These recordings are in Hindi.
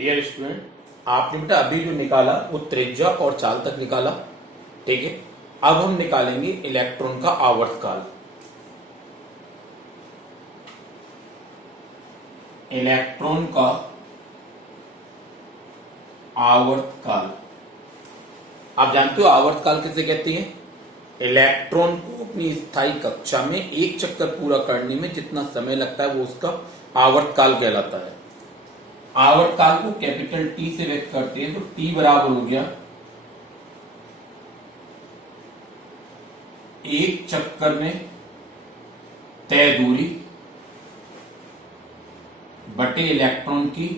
डियर स्टूडेंट, आपने बेटा अभी जो निकाला वो त्रिज्या और चाल तक निकाला। ठीक है, अब हम निकालेंगे इलेक्ट्रॉन का आवर्तकाल। इलेक्ट्रॉन का आवर्तकाल, आप जानते हो आवर्तकाल किसे कहते हैं? इलेक्ट्रॉन को अपनी स्थायी कक्षा में एक चक्कर पूरा करने में जितना समय लगता है वो उसका आवर्तकाल कहलाता है। आवर्तकाल को कैपिटल टी से व्यक्त करते हैं तो टी बराबर हो गया एक चक्कर में तय दूरी बटे इलेक्ट्रॉन की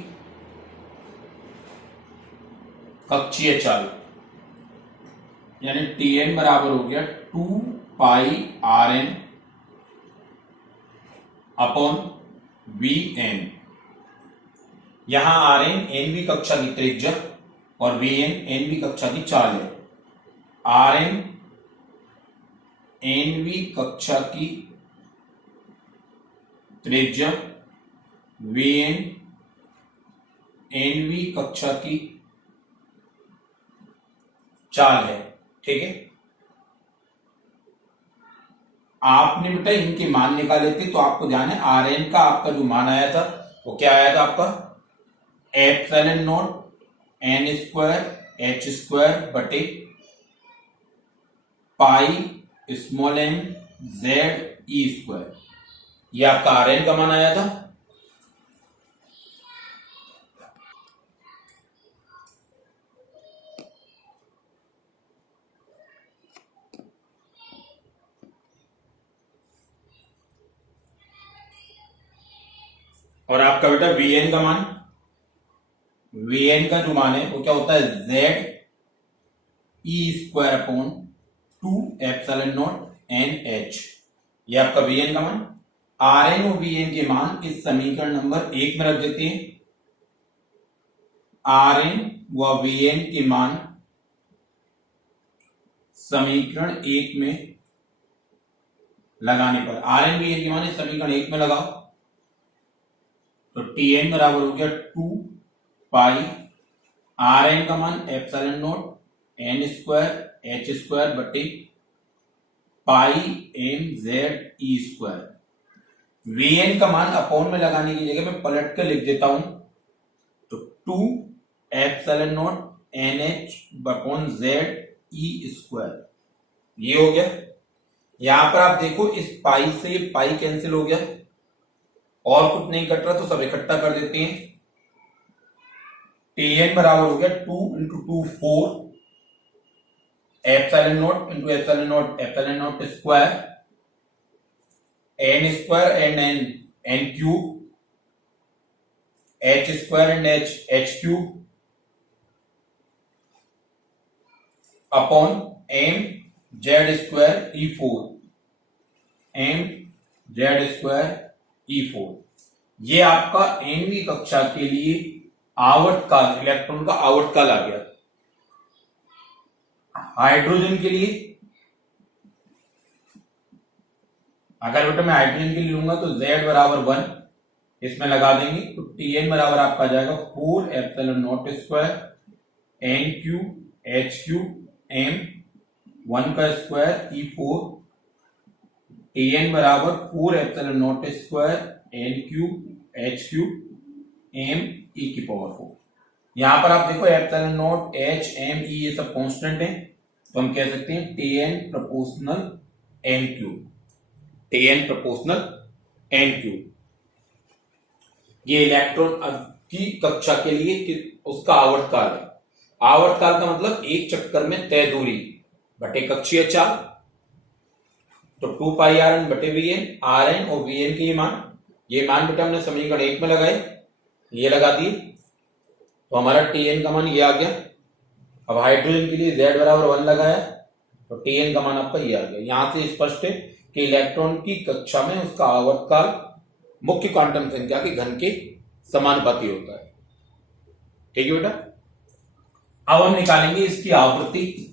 कक्षीय चाल, यानी Tn बराबर हो गया 2 पाई Rn अपॉन Vn। यहां Rn nवीं कक्षा की त्रिज्या और Vn nवीं कक्षा की चाल है। Rn nवीं कक्षा की त्रिज्या, Vn nवीं कक्षा की चाल है। ठीक है, आपने बेटा इनके मान निकाले थे तो आपको ध्यान है Rn का आपका जो मान आया था वो क्या आया था आपका epsilon naught n square h square बटे pi small n z e square. ये आपका Rn का मान आया था। और आपका बेटा Vn का मान, Vn का जो मान है वो क्या होता है z e square upon 2 epsilon naught n h। ये आपका Vn का मान। Rn और Vn के मान इस समीकरण नंबर 1 में रख देते हैं। Rn व Vn के मान समीकरण 1 में लगाने पर Rn Vn के मान इस समीकरण 1 में लगाओ तो Tn बराबर हो गया 2 पाई Rn का मान epsilon naught n square h square बटे पाई m z e square. Vn का मान अपॉन में लगाने की जगह मैं पलट कर लिख देता हूं तो 2 epsilon not nh upon z e square. ये हो गया। यहां पर आप देखो इस पाई से ये पाई कैंसिल हो गया और कुछ नहीं कट रहा तो सब इकट्ठा कर देते हैं। Tn बराबर हो गया 2 into 2 4 epsilon not into epsilon naught square n square and n cube h square and h cube upon m z square e4 m z square e4। ये आपका nवीं कक्षा के लिए आवर्तकाल, इलेक्ट्रॉन का आवर्तकाल आ गया। हाइड्रोजन के लिए अगर बेटा मैं हाइड्रोजन के लिए लूंगा तो Z बराबर 1 इसमें लगा देंगे तो Tn बराबर आपका आ जाएगा 4 epsilon naught square n cube h cube m 1 का स्क्वायर e4। Tn बराबर 4 epsilon naught square n cube h cube m e की पावर 4। यहां पर आप देखो epsilon not h m e ये सब कांस्टेंट है तो हम कह सकते हैं Tn proportional n cube, Tn proportional n cube. ये इलेक्ट्रॉन की कक्षा के लिए उसका आवर्तकाल है। आवर्तकाल का मतलब एक चक्कर में तय दूरी बटे कक्षीय चाल, तो 2 पाई Rn बटे Vn। Rn और Vn के ये मान बेटा हमने समीकरण 1 में लगाए, ये लगा दिए तो हमारा Tn का मान ये आ गया। अब हाइड्रोजन के लिए Z बराबर 1 लगाया तो Tn का मान आपका ये आ गया। यहां से स्पष्ट है कि इलेक्ट्रॉन की कक्षा में उसका आवर्तकाल मुख्य क्वांटम संख्या के घन के समानुपाती होता है। ठीक है बेटा, अब हम निकालेंगे इसकी आवृत्ति।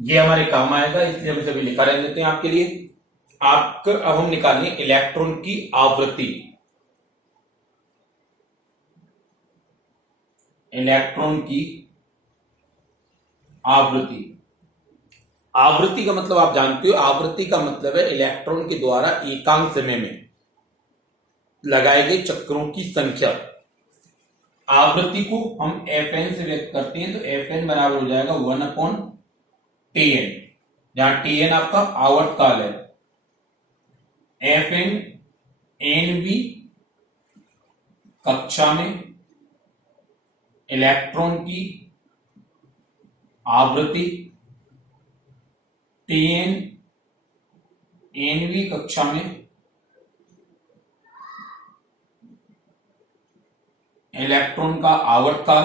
ये हमारे काम आएगा इसलिए हम सभी लिखा रह देते हैं आपके लिए। आपको अब हम निकालेंगे इलेक्ट्रॉन की आवृत्ति। इलेक्ट्रॉन की आवृत्ति, आवृत्ति का मतलब आप जानते हो, आवृत्ति का मतलब है इलेक्ट्रॉन के द्वारा एकांक समय में लगाए गए चक्रों की संख्या। आवृत्ति को हम Fn से व्यक्त करते हैं, तो Fn बराबर हो जाएगा 1/Tn, जहां Tn आपका आवर्तकाल है। Fn Nv कक्षा में इलेक्ट्रॉन की आवृत्ति, Tn Nv कक्षा में इलेक्ट्रॉन का आवर्तकाल।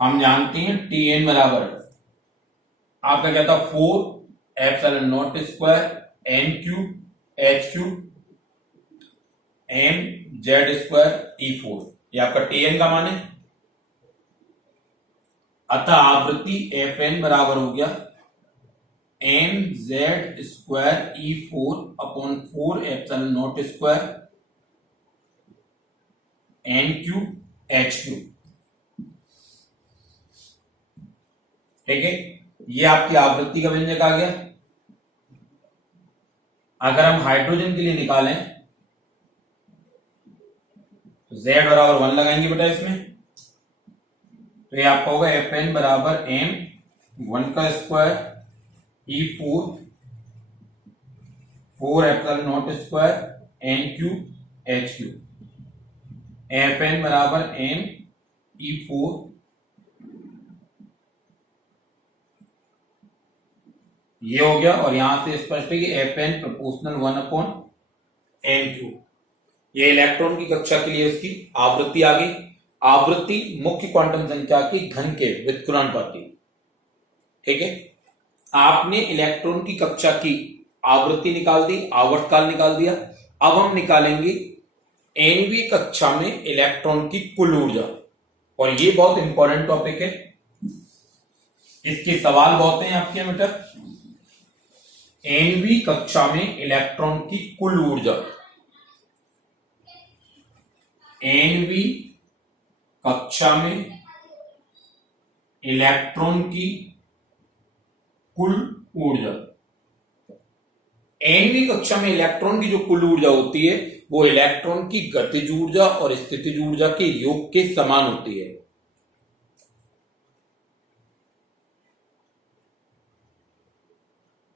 हम जानते हैं Tn बराबर आपका क्या था 4 ε0 square n cube h cube m z square T4, ये आपका Tn का मान है। अतः आवृत्ति Fn बराबर हो गया mz square E4/4 ε0 square n cube h cube. ठीक है, ये आपकी आवृत्ति का व्यंजक आ गया। अगर हम हाइड्रोजन के लिए निकालें तो z बराबर 1 लगाएंगे बेटा इसमें, तो ये आपका होगा Fn बराबर m 1 का square E4/4 ε0 square n cube h cube. Fn बराबर m E4 ये हो गया, और यहां से स्पष्ट है कि Fn प्रोपोर्शनल 1/n क्यूब। ये इलेक्ट्रॉन की कक्षा के लिए उसकी आवृत्ति आ गई। आवृत्ति मुख्य क्वांटम संख्या की घन के व्युत्क्रमानुपाती। ठीक है, आपने इलेक्ट्रॉन की कक्षा की आवृत्ति निकाल दी, आवर्तकाल निकाल दिया। अब हम निकालेंगे Nv कक्षा में इलेक्ट्रॉन की कुल ऊर्जा, और ये बहुत इंपॉर्टेंट टॉपिक है, इसके सवाल बहुत हैं आपके बेटा। Nv कक्षा में इलेक्ट्रॉन की कुल ऊर्जा, Nv कक्षा में इलेक्ट्रॉन की कुल ऊर्जा। Nv कक्षा में इलेक्ट्रॉन की जो कुल ऊर्जा होती है वो इलेक्ट्रॉन की गतिज ऊर्जा और स्थितिज ऊर्जा के योग के समान होती है।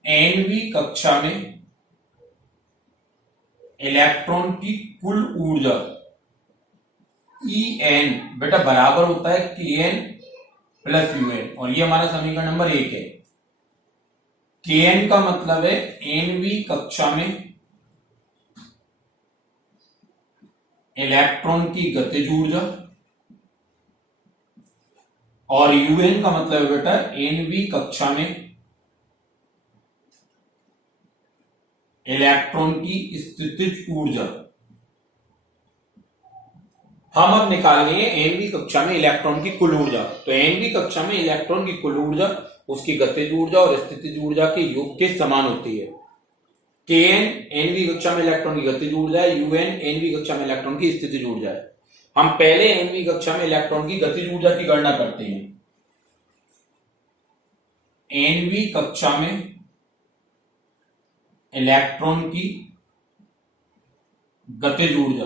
Nv कक्षा में इलेक्ट्रॉन की कुल ऊर्जा En बेटा बराबर होता है Kn प्लस Un, और ये हमारा समीकरण नंबर 1 है। Kn का मतलब है Nv कक्षा में इलेक्ट्रॉन की गतिज ऊर्जा, और Un का मतलब है बेटा Nv कक्षा में इलेक्ट्रॉन की स्थितिज ऊर्जा। हम अब निकालेंगे Nv कक्षा में इलेक्ट्रॉन की कुल ऊर्जा। तो Nv कक्षा में इलेक्ट्रॉन की कुल ऊर्जा उसकी गतिज ऊर्जा और स्थितिज ऊर्जा के योग के समान होती है। Kn Nv कक्षा में इलेक्ट्रॉन की गतिज ऊर्जा है, Un Nv कक्षा में इलेक्ट्रॉन की स्थितिज ऊर्जा है। हम पहले Nv कक्षा में इलेक्ट्रॉन की गतिज ऊर्जा की गणना करते हैं। Nv कक्षा में इलेक्ट्रॉन की गतिज ऊर्जा,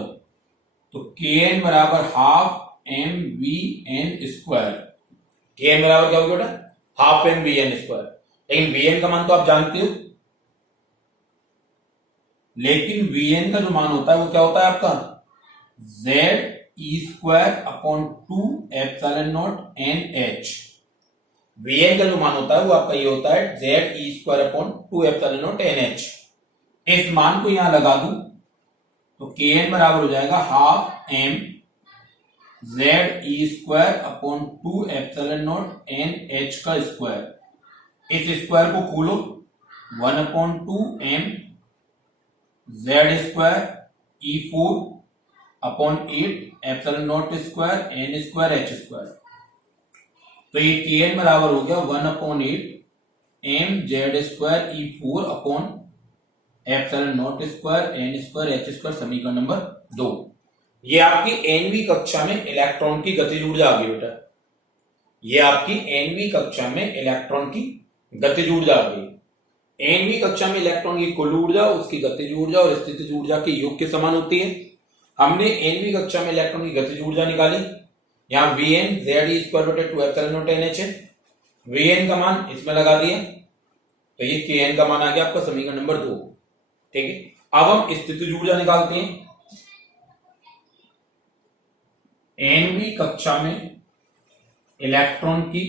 तो Kn बराबर हाफ mvn स्क्वायर। Kn बराबर क्या होगा बेटा? Half mvn square. लेकिन Vn का मान तो आप जानते हो, लेकिन Vn का जो मान होता है वो क्या होता है आपका Ze²/2 ε0 nh। Vn का जो मान होता है वो आपका ये होता है Ze²/2 ε0 nh। इस मान को यहां लगा दूं तो Kn बराबर हो जाएगा हाफ m Ze²/2 ε0 nh का स्क्वायर। इस स्क्वायर को खोलो 1/2 m Z² E4/8 ε0 square n² h square. तो ये Kn बराबर हो गया 1/8 M Z square E 4 upon epsilon naught square N square H square, समीकरण नंबर 2। ये आपकी एनवीं कक्षा में इलेक्ट्रॉन की गतिज ऊर्जा आ गई बेटा। ये आपकी एनवीं कक्षा में इलेक्ट्रॉन की गतिज ऊर्जा आ गई। एनवीं कक्षा में इलेक्ट्रॉन की कुल ऊर्जा उसकी गतिज ऊर्जा और स्थितिज ऊर्जा के योग के समान होती है। हमने एनवीं कक्षा में इलेक्ट्रॉन की गतिज ऊर्जा निकाली। यहाँ V N Z E square बटे 2 एप्सिलॉन नॉट एन एच है। वी एन का मान इसमें लगा दिए तो ये के एन का मान आ गया आपका समीकरण नंबर 2। ठीक है, अब हम स्थितिज ऊर्जा निकालते हैं। एनवीं कक्षा में इलेक्ट्रॉन की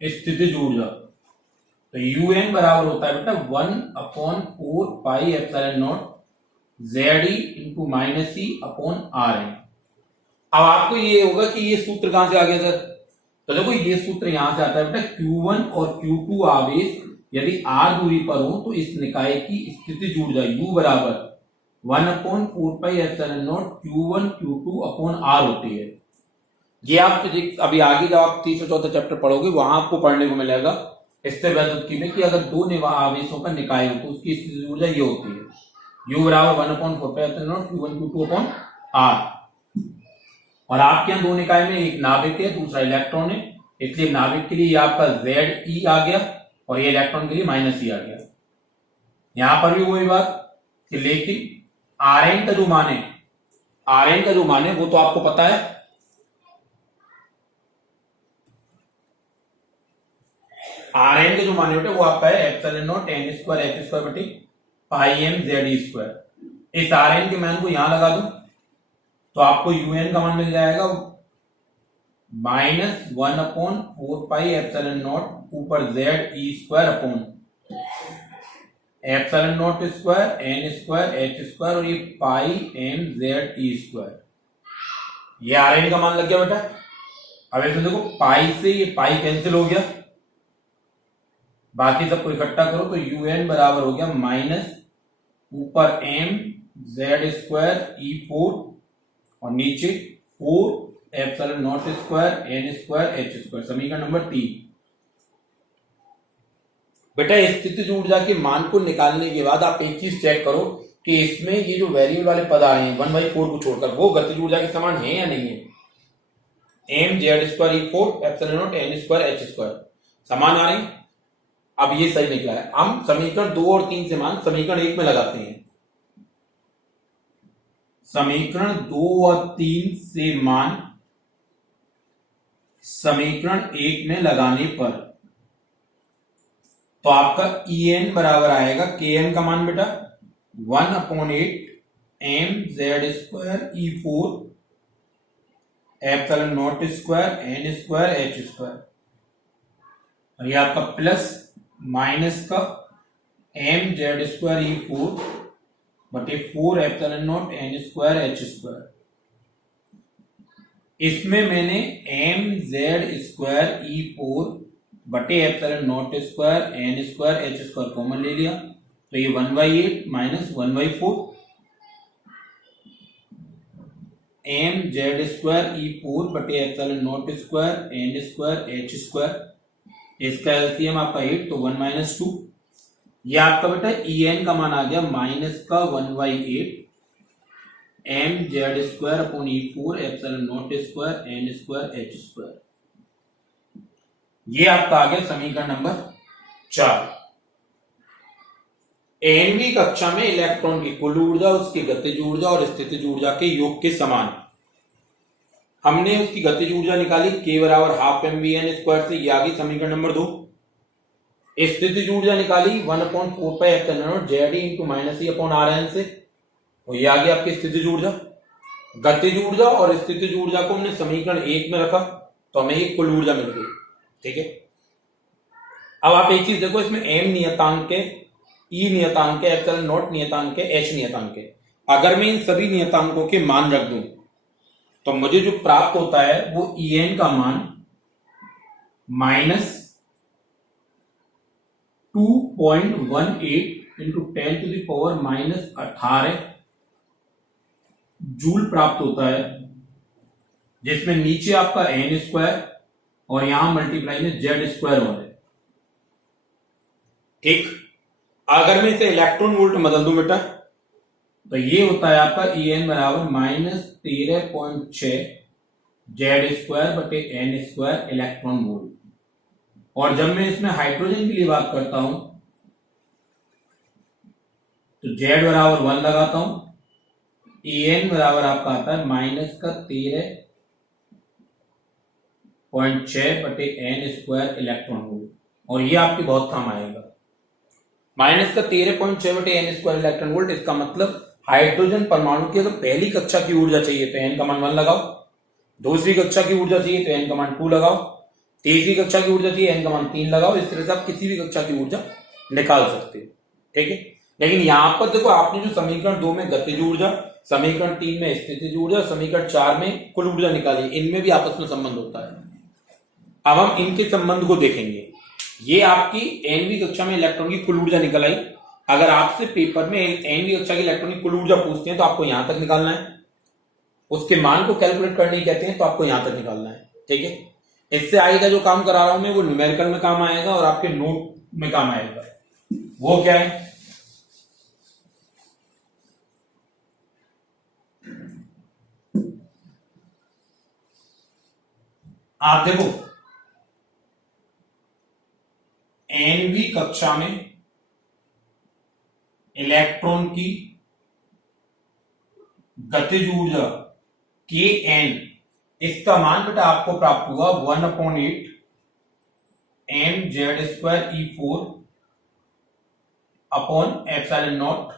स्थितिज ऊर्जा, तो यूएन बराबर होता है बेटा 1/4 pi epsilon naught Z E into minus E upon R N. अब आपको ये होगा कि ये सूत्र कहां से आ गया सर, तो देखो ये सूत्र यहां से आता है बेटा Q1 और Q2 आवेश यदि r दूरी पर हो तो इस निकाय की स्थितिज ऊर्जा U बराबर 1/4 pi epsilon not Q1 Q2 upon r होती है। ये आप अभी आगे जब आप तीसरा चौथा चैप्टर पढ़ोगे वहां आपको पढ़ने को मिलेगा स्थिर वैद्युत में कि अगर दो आवेशों का निकाय हो तो उसकी स्थितिज ऊर्जा ये होती है U बराबर 1/4 pi epsilon not Q1 Q2 upon r। और आपके यहाँ दो निकाय में एक नाभिक है दूसरा इलेक्ट्रॉन है, इसलिए नाभिक के लिए आपका जेड ई आ गया और ये इलेक्ट्रॉन के लिए माइनस ई आ गया। यहां पर भी वही बात कि लेकिन आर एन का जो मान है वो तो आपको पता है, आर एन का जो मान है वो आपका है epsilon naught N square H square बटी पाई एम जेड ई स्क्वायर। इस आर एन के मान को यहां लगा दो तो आपको यूएन का मान मिल जाएगा -1/4 पाई एप्सिलॉन नॉट ऊपर Z E square upon epsilon naught square N square H square और ये pi M Z E square. ये आर एन का मान लग गया बेटा। अब ऐसे देखो पाई से ये पाई कैंसिल हो गया, बाकी सबको इकट्ठा करो तो यूएन बराबर हो गया माइनस ऊपर एम जेड स्क्वायर ई 4 और नीचे 4 epsilon naught square N square H square, समीकरण नंबर 3। बेटा स्थितिज ऊर्जा के मान को निकालने के बाद आप एक चीज चेक करो कि इसमें ये जो वेरिएबल वाले पद आए हैं 1/4 को छोड़कर वो गतिज ऊर्जा के समान है या नहीं है। M Z square E 4 epsilon naught N square H square समान आ रहे हैं। अब ये सही निकला है। हम समीकरण 2 और 3 से मान समीकरण 1 में लगाते हैं। समीकरण 2 और 3 से मान समीकरण 1 में लगाने पर तो आपका En बराबर आएगा Kn का मान बेटा 1/8 M Z square E 4 epsilon naught square N square H square और ये आपका प्लस माइनस का एम जेड स्क्वायर ई 4 बटे 4 epsilon naught N square H square. इसमें मैंने एम जेड स्क्वायर ई 4 बटे epsilon naught square N square H square common ले लिया तो ये 1/8 minus 1/4 M Z square E 4 बटे epsilon naught square N square H square. इसका एलसीएम आपका 8 तो 1 - 2। ये आपका बेटा En का मान आ गया माइनस का 1/8 M Z square upon E 4 epsilon naught square N square H square. ये आपका आ गया समीकरण नंबर 4। एनवीं कक्षा में इलेक्ट्रॉन की कुल ऊर्जा उसकी गतिज ऊर्जा और स्थितिज ऊर्जा के योग के समान। हमने उसकी गतिज ऊर्जा निकाली K बराबर हाफ mvn स्क्वायर से, ये आ गई समीकरण नंबर 2। स्थितिज ऊर्जा निकाली 1/4 pi epsilon naught Z E into minus E upon R N से, और ये आ गई आपकी स्थितिज ऊर्जा। गतिज ऊर्जा और स्थितिज ऊर्जा को हमने समीकरण 1 में रखा तो हमें ये कुल ऊर्जा मिल गई। ठीक है, अब आप एक चीज देखो, इसमें m नियतांक है, E नियतांक है, एप्सिलॉन नॉट नियतांक है, H नियतांक है। अगर मैं इन सभी नियतांकों के मान रख दूं तो मुझे जो प्राप्त होता है वो En का मान माइनस 2.18 इंटू 10⁻⁻18 जूल प्राप्त होता है, जिसमें नीचे आपका एन स्क्वायर और यहां मल्टीप्लाई में जेड स्क्वायर हो रहा है। ठीक, अगर मैं इसे इलेक्ट्रॉन वोल्ट में बदल दूं बेटा तो ये होता है आपका ई एन बराबर -13.6 जेड स्क्वायर बटे एन स्क्वायर इलेक्ट्रॉन वोल्ट। और जब मैं इसमें हाइड्रोजन के लिए बात करता हूं तो जेड बराबर 1 लगाता हूं, ई एन बराबर आपका आता है -13.6 बटे एन स्क्वायर इलेक्ट्रॉन वोल्ट। और ये आपकी बहुत काम आएगा। -13.6 बटे एन स्क्वायर इलेक्ट्रॉन वोल्ट, इसका मतलब हाइड्रोजन परमाणु की अगर पहली कक्षा की ऊर्जा चाहिए तो एन का मान 1 लगाओ, दूसरी कक्षा की ऊर्जा चाहिए तो एन का मान 2 लगाओ, तीसरी कक्षा की ऊर्जा चाहिए एन का मान 3 लगाओ। इस तरह से आप किसी भी कक्षा की ऊर्जा निकाल सकते हो। ठीक है, लेकिन यहां पर देखो आपने जो समीकरण 2 में गतिज ऊर्जा, समीकरण 3 में स्थितिज ऊर्जा, समीकरण 4 में कुल ऊर्जा निकाली, इनमें भी आपस में संबंध होता है। अब हम इनके संबंध को देखेंगे। ये आपकी एनवीं कक्षा में इलेक्ट्रॉन की कुल ऊर्जा निकल आई। अगर आपसे पेपर में एनवीं कक्षा की इलेक्ट्रॉन की कुल ऊर्जा पूछते हैं तो आपको यहां तक निकालना है, उसके मान को कैलकुलेट करने कहते हैं तो आपको यहां तक निकालना है। ठीक है, इससे आगे का जो काम करा रहा हूं मैं वो न्यूमेरिकल में काम आएगा और आपके नोट में काम आएगा। वो क्या है, आप देखो एनवीं कक्षा में इलेक्ट्रॉन की गतिज ऊर्जा के एन, इसका मान बेटा आपको प्राप्त हुआ 1/8 M Z square E 4 upon epsilon naught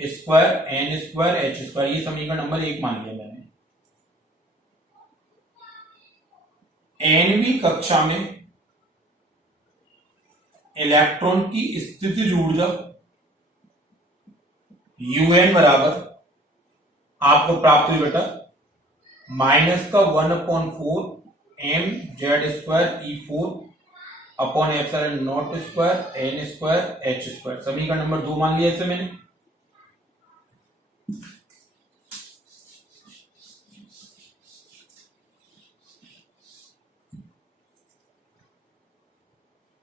square N square H square. ये समीकरण नंबर 1 मान लिया मैंने। एनवीं कक्षा में इलेक्ट्रॉन की स्थितिज ऊर्जा यूएन बराबर आपको प्राप्त हुई बेटा -1/4 M Z square E 4 upon epsilon naught square N square H square. समीकरण नंबर 2 मान लिया इसे मैंने।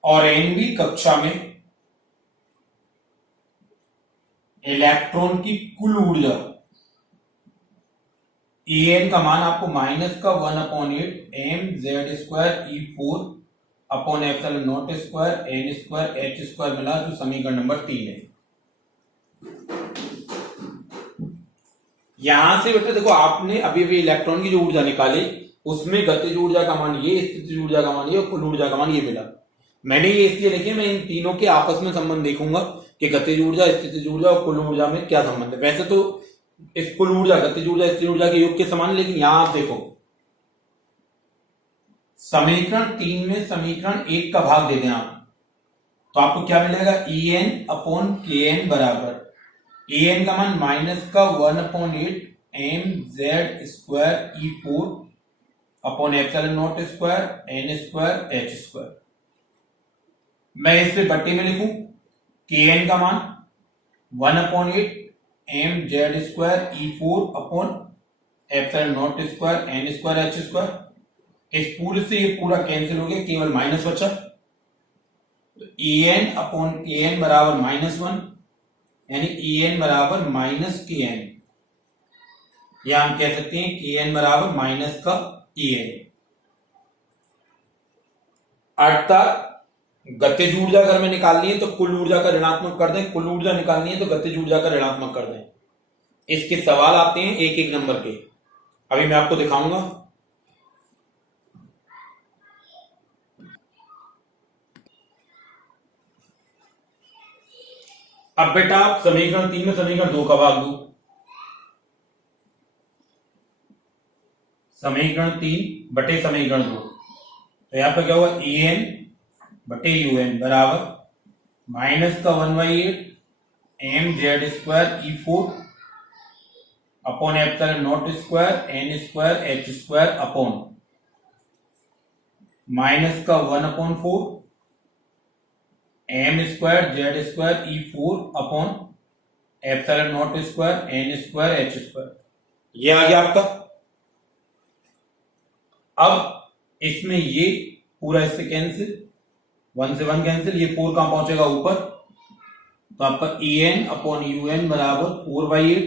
और एनवीं कक्षा में इलेक्ट्रॉन की कुल ऊर्जा एन का मान आपको -1/8 M Z square E 4 upon epsilon naught square N square H square मिला, जो समीकरण नंबर 3 है। यहां से बेटा देखो आपने अभी अभी इलेक्ट्रॉन की जो ऊर्जा निकाली उसमें गतिज ऊर्जा का मान ये, स्थितिज ऊर्जा का मान ये और कुल ऊर्जा का मान ये मिला। मैंने ये इसलिए देखिए मैं इन तीनों के आपस में संबंध देखूंगा कि गतिज ऊर्जा, स्थितिज ऊर्जा और कुल ऊर्जा में क्या संबंध है। वैसे तो इस कुल ऊर्जा, गतिज ऊर्जा, स्थितिज ऊर्जा के योग के समान, लेकिन यहां आप देखो समीकरण 3 में समीकरण 1 का भाग दे दें आप तो आपको क्या मिलेगा, E N upon K N बराबर ए एन का मान -1/8 M Z square E 4 upon epsilon naught square N square H square. मैं इसे बट्टे में लिखूं, के एन का मान 1/8 M Z square E 4 upon epsilon naught square N square H square. इस पूरे से ये पूरा कैंसिल हो गया, केवल माइनस बचा। तो ई एन अपॉन के एन बराबर -1, यानी ई एन बराबर -के एन, या हम कह सकते हैं के एन बराबर माइनस का ई एन। अर्थात गतिज ऊर्जा अगर में निकालनी है तो कुल ऊर्जा का ऋणात्मक कर दें, कुल ऊर्जा निकालनी है तो गतिज ऊर्जा का ऋणात्मक कर दें। इसके सवाल आते हैं एक एक नंबर के, अभी मैं आपको दिखाऊंगा। अब बेटा आप समीकरण 3 में समीकरण 2 का भाग दो। समीकरण 3 बटे समीकरण 2, तो यहां पर क्या हुआ, ई एन बटे यू एन बराबर -1/8 M Z square E 4 upon epsilon naught square N square H square upon -1/4 M square Z square E 4 upon epsilon naught square N square H square. ये आ गया आपका। अब इसमें ये पूरा इससे कैंसिल, 1 से 1 कैंसिल, ये 4 कहां पहुंचेगा ऊपर, तो आपका En अपॉन UN बराबर 4/8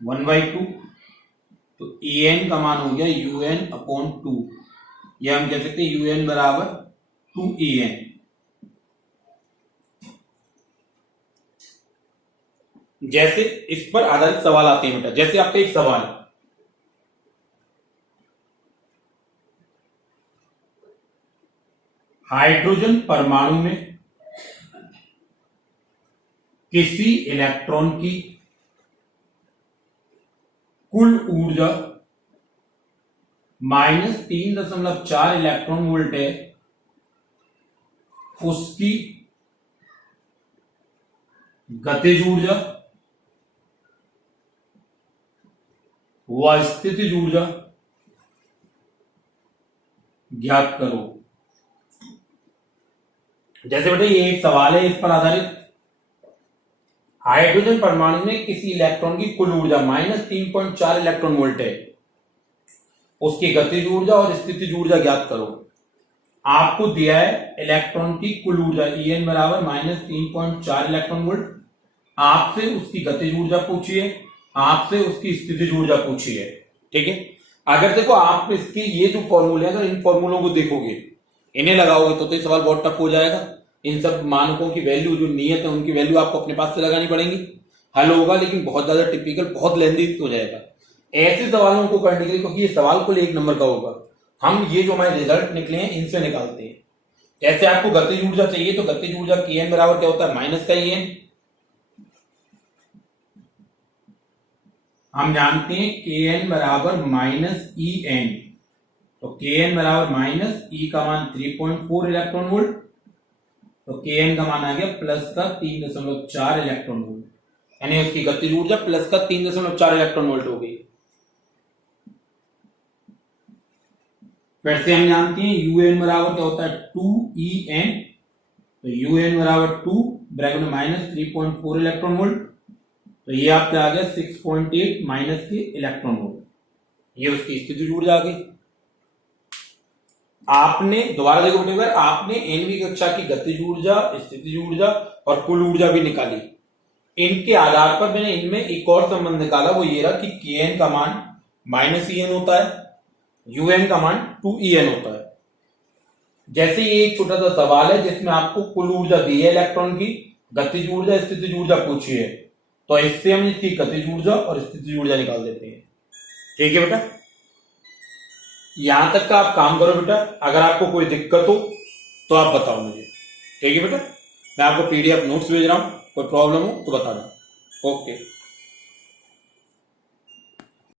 1/2, तो En का मान हो गया UN अपॉन 2, या हम कह सकते हैं UN बराबर 2En। जैसे इस पर आधारित सवाल आते हैं बेटा, जैसे आपका एक सवाल है, हाइड्रोजन परमाणु में किसी इलेक्ट्रॉन की कुल ऊर्जा -3.4 इलेक्ट्रॉन वोल्ट है, उसकी गतिज ऊर्जा व स्थितिज ऊर्जा ज्ञात करो। जैसे बेटा ये एक सवाल है, इस पर आधारित हाइड्रोजन परमाणु में किसी इलेक्ट्रॉन की कुल ऊर्जा -3.4 इलेक्ट्रॉन वोल्ट है, उसकी गतिज ऊर्जा और स्थितिज ऊर्जा ज्ञात करो। आपको दिया है इलेक्ट्रॉन की कुल ऊर्जा En बराबर -3.4 इलेक्ट्रॉन वोल्ट, आपसे उसकी गतिज ऊर्जा पूछिए, आपसे उसकी स्थितिज ऊर्जा पूछिए। ठीक है, अगर देखो आप इसके ये जो फॉर्मूले हैं, अगर इन फॉर्मूलों को देखोगे, इन्हें लगाओगे तो ये सवाल बहुत टफ हो जाएगा। इन सब मानकों की वैल्यू जो नियत है उनकी वैल्यू आपको अपने पास से लगानी पड़ेंगी, हल होगा लेकिन बहुत ज्यादा टिपिकल, बहुत लेंदी हो जाएगा ऐसे सवालों को करने के लिए, क्योंकि ये सवाल को 1 नंबर का होगा। हम ये जो हमारे रिजल्ट निकले हैं इनसे निकालते हैं। जैसे आपको गतिज ऊर्जा चाहिए तो गतिज ऊर्जा Kn बराबर क्या होता है, माइनस का En। हम जानते हैं Kn बराबर -En, तो Kn बराबर माइनस E का मान 3.4 इलेक्ट्रॉन वोल्ट, तो Kn का मान आ गया प्लस का 3.4 इलेक्ट्रॉन वोल्ट, यानी उसकी गतिज ऊर्जा प्लस का 3.4 इलेक्ट्रॉन वोल्ट हो गई। फिर से हम जानते हैं UN बराबर क्या होता है 2En, तो UN बराबर 2 ब्रैकेट में -3.4 इलेक्ट्रॉन वोल्ट, तो ये आपका आ गया 6.8 माइनस के इलेक्ट्रॉन वोल्ट, ये उसकी स्थितिज ऊर्जा आ गई। आपने दोबारा देखो बेटे, आपने 9वीं कक्षा की गतिज ऊर्जा, स्थितिज ऊर्जा और कुल ऊर्जा भी निकाली, इनके आधार पर मैंने इनमें एक और संबंध निकाला, वो ये रहा कि Kn का मान -En होता है, UN का मान 2En होता है। जैसे ये एक छोटा सा सवाल है जिसमें आपको कुल ऊर्जा दी है इलेक्ट्रॉन की, गतिज ऊर्जा स्थितिज ऊर्जा पूछी है, तो इससे हम इसकी गतिज ऊर्जा और स्थितिज ऊर्जा निकाल देते हैं। ठीक है बेटा, यहां तक का आप काम करो बेटा, अगर आपको कोई दिक्कत हो तो आप बताओ मुझे। ठीक है बेटा, मैं आपको PDF नोट्स भेज रहा हूं, कोई प्रॉब्लम हो तो बताना। ओके।